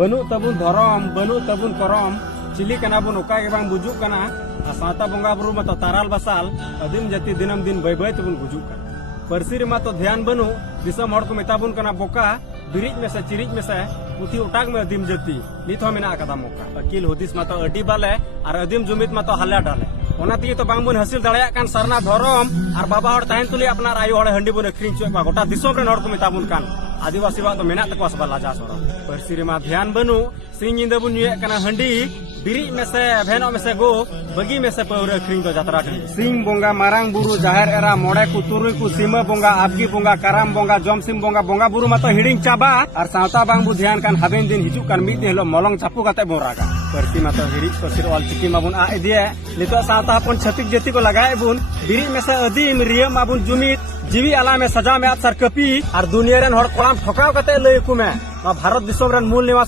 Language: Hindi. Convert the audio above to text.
बनू तबुन धरम बनू तबुन करम चिली कना बुन ओका के बांग बुजुक कना साता बोंगा बुरु मत ताराल बसाल अदिम जाति दिनम दिन बै बै तबुन बुजुक कना परसी रे तो ध्यान बनू दिसम हड़ को मेताबुन कना बोका बिरिज में से चिरिज में से पुथी उटाक में अदिम जाति नित हो मेना कदा मोका अकिल हुदिस मत अडी बाले और अदिम जुमित मत हल्ला डाले ओना ती तो बांग बुन हासिल दड़ाया कान सरना धरम और बाबा हड़ ताहेन तुली अपना आयु हड़ हंडी बुन अखरिंग चो बा गोटा दिसम रे हड़ को मेताबुन कान आदिवासी बा तो मेना तको सबा लाजा सोरा परसी रे ध्यान बनू सिंह निंदा बुन नुए कना हंडी बिरिज में से भेनो में से गो बगी में से पौरे अखरिंग तो जात्रा टी सिंह बोंगा मारांग बुरु जाहेर एरा मोड़े को तुरुई को सीमा बोंगा आपकी बोंगा कराम बोंगा जम सिम बोंगा बोंगा बुरु मत हिडिंग चाबा और सावता बांग बु ध्यान कान हाबेन दिन हिजु कान मिद हेलो मलंग चापू काते बोरागा परसी मत हिरिज परसी वाल चिकी माबुन आ इदिए नितो सावता अपन छतिक जति को लगाए बुन बिरिज में से अदीम रियम माबुन जुमित जीवी आला में सजा में आप सर कपी और दुनिया रेन हड़ कोलाम ठोकाव काते लय को में भारत दिसम रेन मूल निवास